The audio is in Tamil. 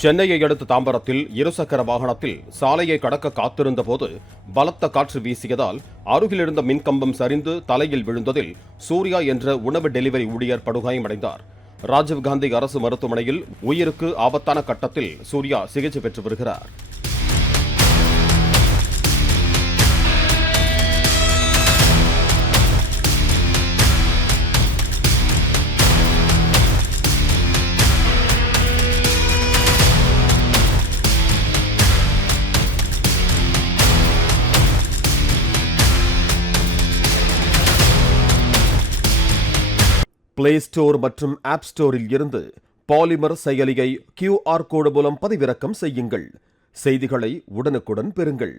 சென்னையை அடுத்த தாம்பரத்தில் இருசக்கர வாகனத்தில் சாலையை கடக்க காத்திருந்த போது பலத்த காற்று வீசியதால் அருகிலிருந்த மின்கம்பம் சரிந்து தலையில் விழுந்ததில் சூர்யா என்ற உணவு டெலிவரி ஊழியர் படுகாயமடைந்தார். ராஜீவ்காந்தி அரசு மருத்துவமனையில் உயிருக்கு ஆபத்தான கட்டத்தில் சூர்யா சிகிச்சை பெற்று வருகிறார். பிளே ஸ்டோர் மற்றும் ஆப் ஸ்டோரில் இருந்து பாலிமர் செயலியை QR கோடு மூலம் பதிவிறக்கம் செய்யுங்கள். செய்திகளை உடனுக்குடன் பெறுங்கள்.